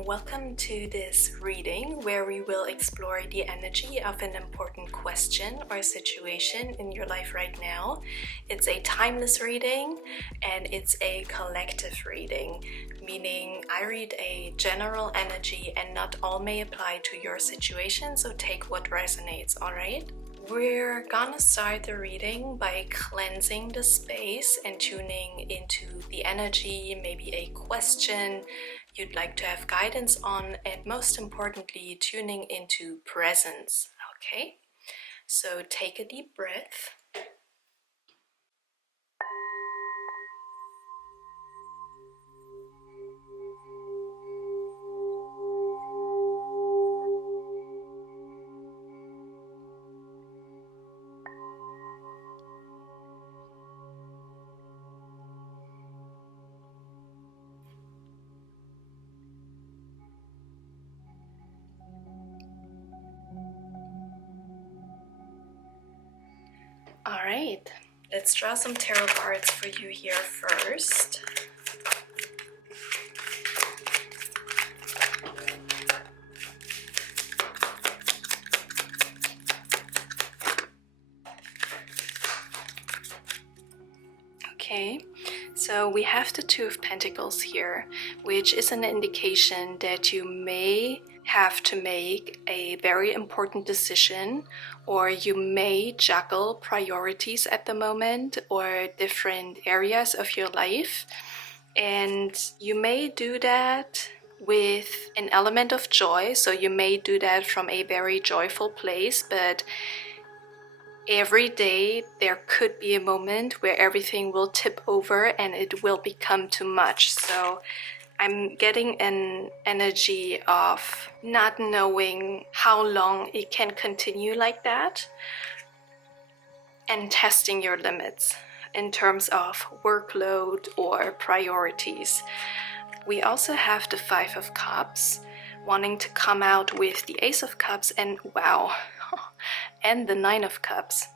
and welcome to this reading where we will explore the energy of an important question or situation in your life right now. It's a timeless reading and it's a collective reading, meaning I read a general energy and not all may apply to your situation, so take what resonates, alright? We're gonna start the reading by cleansing the space and tuning into the energy, maybe a question you'd like to have guidance on, and most importantly, tuning into presence, okay? So take a deep breath. Alright, let's draw some tarot cards for you here first. Okay, so we have the Two of Pentacles here, which is an indication that you may have to make a very important decision, or you may juggle priorities at the moment or different areas of your life, and you may do that with an element of joy. So you may do that from a very joyful place, but every day there could be a moment where everything will tip over and it will become too much. So I'm getting an energy of not knowing how long it can continue like that, and testing your limits in terms of workload or priorities. We also have the Five of Cups wanting to come out with the Ace of Cups and wow, and the Nine of Cups.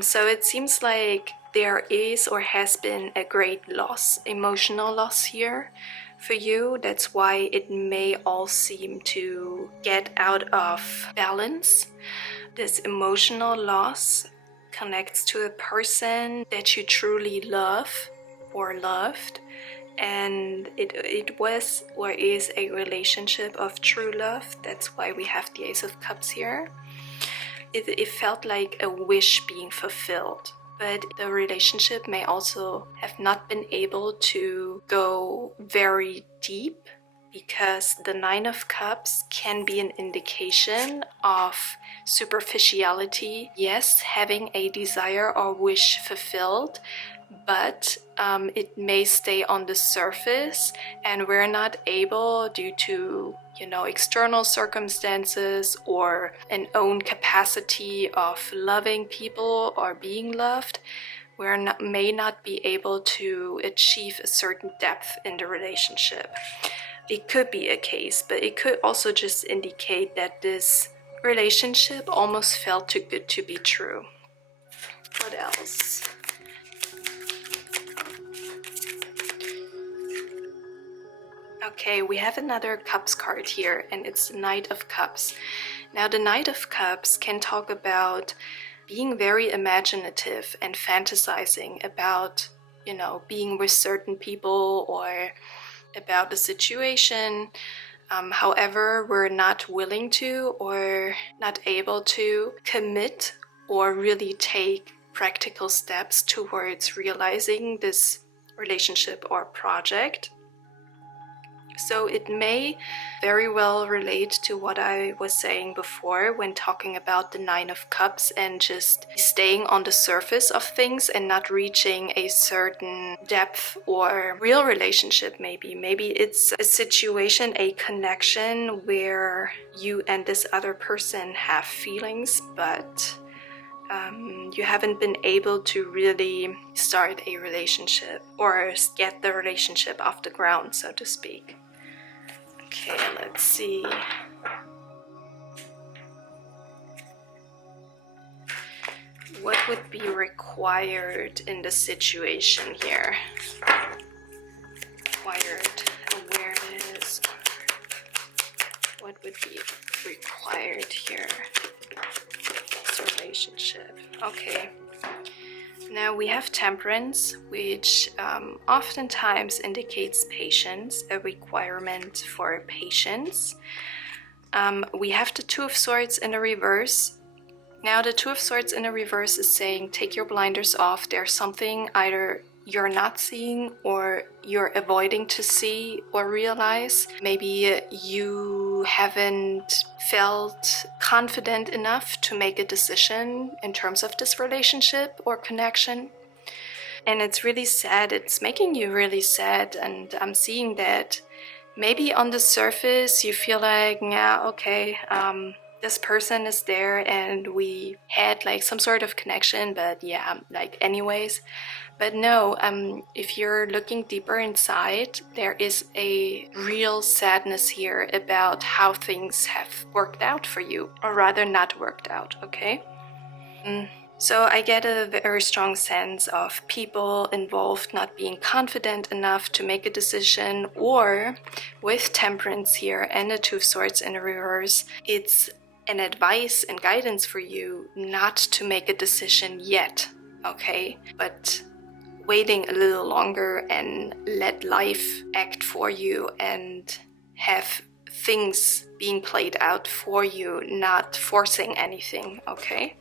So it seems like there is or has been a great loss, emotional loss here for you. That's why it may all seem to get out of balance. This emotional loss connects to a person that you truly love or loved, and it was or is a relationship of true love. That's why we have the Ace of Cups here. It felt like a wish being fulfilled, but the relationship may also have not been able to go very deep, because the Nine of Cups can be an indication of superficiality. Yes, having a desire or wish fulfilled, but it may stay on the surface and we're not able, due to external circumstances or an own capacity of loving people or being loved, may not be able to achieve a certain depth in the relationship. It could be a case, but it could also just indicate that this relationship almost felt too good to be true. What else? Okay, we have another Cups card here, and it's the Knight of Cups. Now, the Knight of Cups can talk about being very imaginative and fantasizing about, being with certain people or about the situation. However, we're not willing to or not able to commit or really take practical steps towards realizing this relationship or project. So it may very well relate to what I was saying before when talking about the Nine of Cups and just staying on the surface of things and not reaching a certain depth or real relationship. Maybe it's a situation, a connection where you and this other person have feelings, but you haven't been able to really start a relationship or get the relationship off the ground, so to speak. Okay, let's see. What would be required in the situation here? Required awareness. have temperance, which oftentimes indicates patience, a requirement for patience. We have the Two of Swords in the reverse. Now the Two of Swords in the reverse is saying take your blinders off. There's something either you're not seeing or you're avoiding to see or realize. Maybe you haven't felt confident enough to make a decision in terms of this relationship or connection. And it's really sad. It's making you really sad. And I'm seeing that maybe on the surface you feel like, yeah, okay, this person is there and we had like some sort of connection, but yeah, like anyways. But no, if you're looking deeper inside, there is a real sadness here about how things have worked out for you, or rather not worked out, okay? So I get a very strong sense of people involved not being confident enough to make a decision, or with temperance here and the Two of Swords in the reverse, it's an advice and guidance for you not to make a decision yet, okay? But waiting a little longer and let life act for you and have things being played out for you, not forcing anything, okay?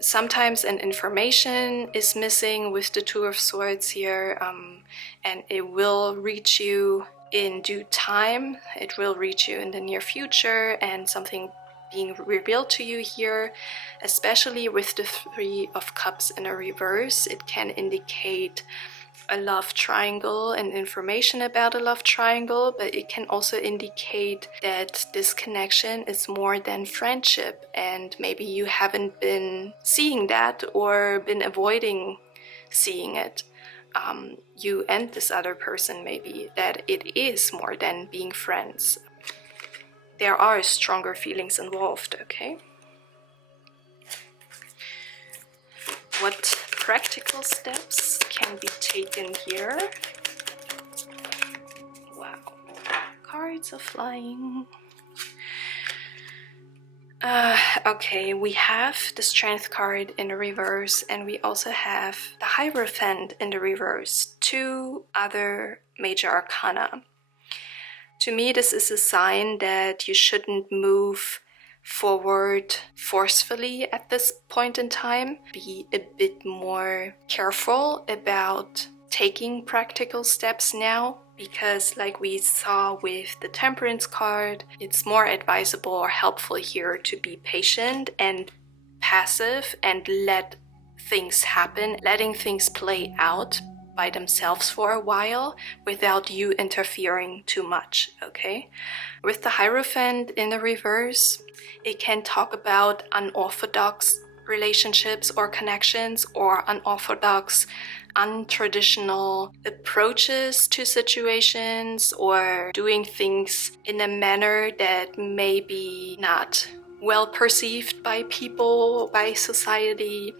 Sometimes an information is missing with the Two of Swords here, and it will reach you in due time. It will reach you in the near future, and something being revealed to you here, especially with the Three of Cups in a reverse. It can indicate a love triangle and information about a love triangle, but it can also indicate that this connection is more than friendship, and maybe you haven't been seeing that or been avoiding seeing it. You and this other person, maybe, that it is more than being friends. There are stronger feelings involved, okay? What practical steps can be taken here? Wow, cards are flying. Okay, we have the Strength card in the reverse, and we also have the Hierophant in the reverse, two other major arcana. To me, this is a sign that you shouldn't move forward forcefully at this point in time. Be a bit more careful about taking practical steps now, because like we saw with the Temperance card, it's more advisable or helpful here to be patient and passive and let things happen, letting things play out by themselves for a while without you interfering too much, okay? With the Hierophant in the reverse, it can talk about unorthodox relationships or connections, or unorthodox, untraditional approaches to situations, or doing things in a manner that may be not well perceived by people, by society,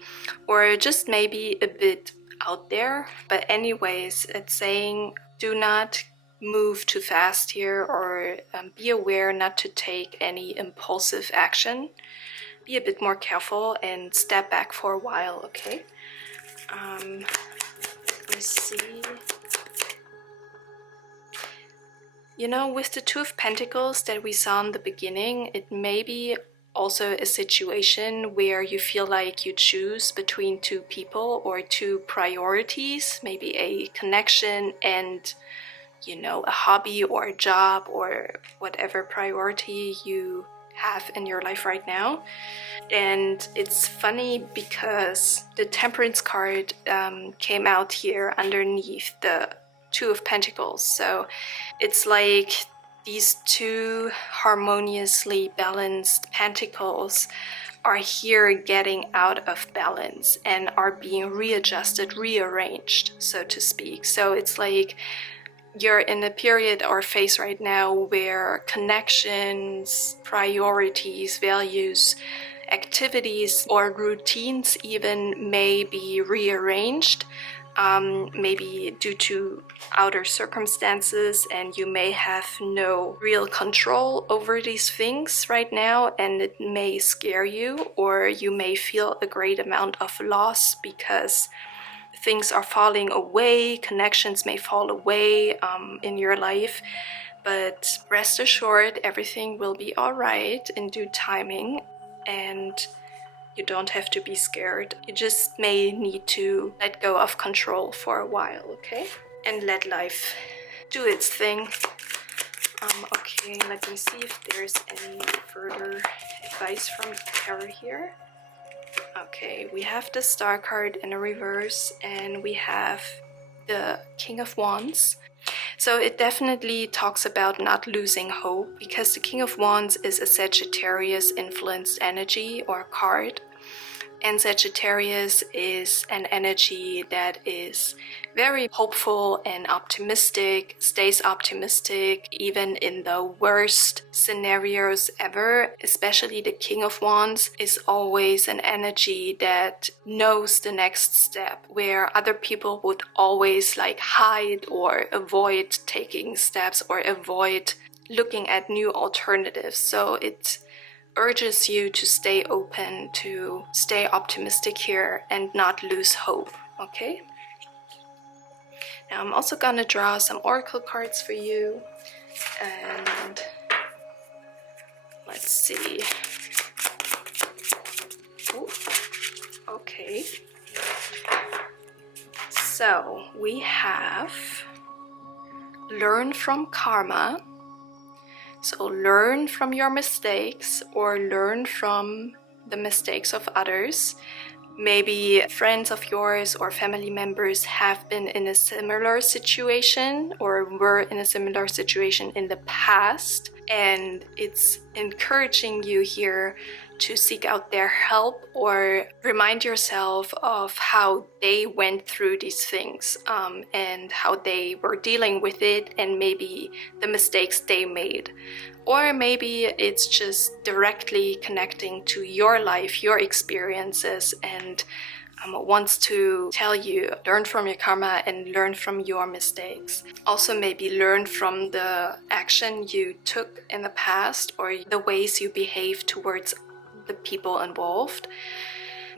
or just maybe a bit out there. But anyways, it's saying do not move too fast here, or be aware not to take any impulsive action. Be a bit more careful and step back for a while, okay? Let's see. You know, with the Two of Pentacles that we saw in the beginning, it may be also a situation where you feel like you choose between two people or two priorities, maybe a connection and, you know, a hobby or a job or whatever priority you have in your life right now. And it's funny because the Temperance card came out here underneath the Two of Pentacles. So it's like these two harmoniously balanced pentacles are here getting out of balance and are being readjusted, rearranged, so to speak. So it's like you're in a period or phase right now where connections, priorities, values, activities, or routines even may be rearranged, maybe due to outer circumstances, and you may have no real control over these things right now, and it may scare you, or you may feel a great amount of loss because things are falling away, connections may fall away in your life. But rest assured, everything will be all right in due timing, and you don't have to be scared. You just may need to let go of control for a while, okay? And let life do its thing. Okay, let me see if there's any further advice from the tarot here. Okay, we have the Star card in a reverse, and we have the King of Wands. So it definitely talks about not losing hope, because the King of Wands is a Sagittarius influenced energy or card. And Sagittarius is an energy that is very hopeful and optimistic, stays optimistic even in the worst scenarios ever. Especially the King of Wands is always an energy that knows the next step, where other people would always like hide or avoid taking steps or avoid looking at new alternatives. So it urges you to stay open, to stay optimistic here and not lose hope, okay? Now I'm also gonna draw some oracle cards for you, and let's see. Ooh, okay. So we have learn from karma. So learn from your mistakes or learn from the mistakes of others. Maybe friends of yours or family members have been in a similar situation or were in a similar situation in the past, and it's encouraging you here to seek out their help or remind yourself of how they went through these things and how they were dealing with it, and maybe the mistakes they made. Or maybe it's just directly connecting to your life, your experiences, and wants to tell you, learn from your karma and learn from your mistakes. Also maybe learn from the action you took in the past or the ways you behave towards the people involved.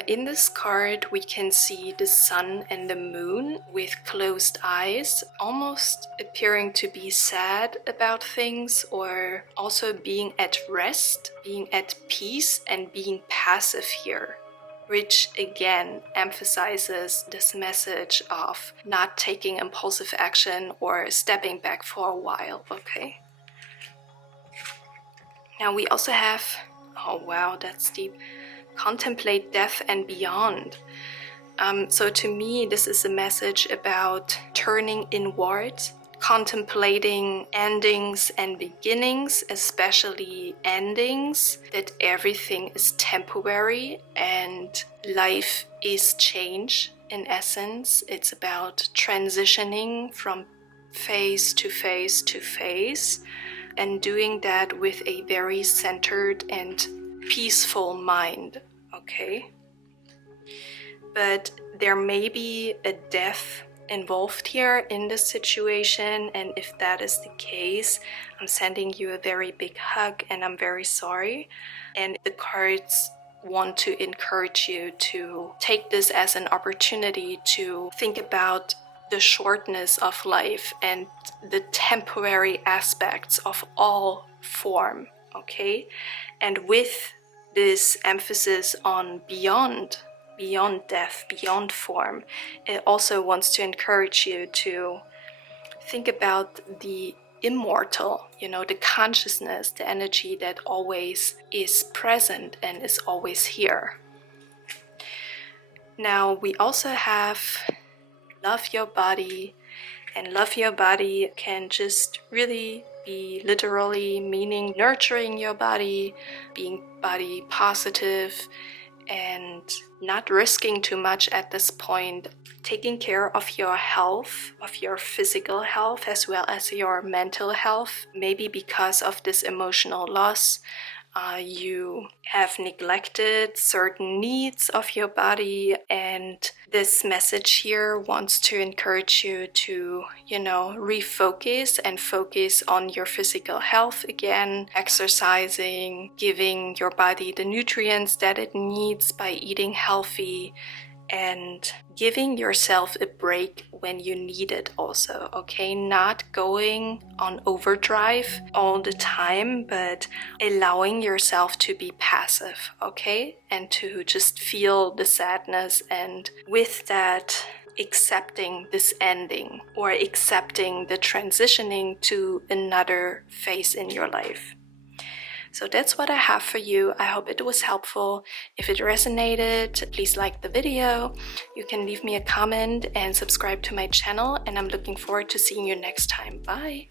In this card, we can see the sun and the moon with closed eyes, almost appearing to be sad about things, or also being at rest, being at peace, and being passive here, which again emphasizes this message of not taking impulsive action or stepping back for a while, okay? Now we also have, oh wow, that's deep, contemplate death and beyond. So to me, this is a message about turning inwards, contemplating endings and beginnings, especially endings, that everything is temporary and life is change in essence. It's about transitioning from phase to phase to phase, and doing that with a very centered and peaceful mind, okay? But there may be a death involved here in this situation, and if that is the case, I'm sending you a very big hug and I'm very sorry. And the cards want to encourage you to take this as an opportunity to think about the shortness of life and the temporary aspects of all form, okay? And with this emphasis on beyond death, beyond form, it also wants to encourage you to think about the immortal, the consciousness, the energy that always is present and is always here. Now we also have love your body, and love your body can just really be literally meaning nurturing your body, being body positive, and not risking too much at this point, taking care of your health, of your physical health as well as your mental health. Maybe because of this emotional loss, you have neglected certain needs of your body, and this message here wants to encourage you to, refocus and focus on your physical health again, exercising, giving your body the nutrients that it needs by eating healthy, and giving yourself a break when you need it also, okay? Not going on overdrive all the time, but allowing yourself to be passive, okay? And to just feel the sadness, and with that, accepting this ending or accepting the transitioning to another phase in your life. So that's what I have for you. I hope it was helpful. If it resonated, please like the video. You can leave me a comment and subscribe to my channel, and I'm looking forward to seeing you next time. Bye!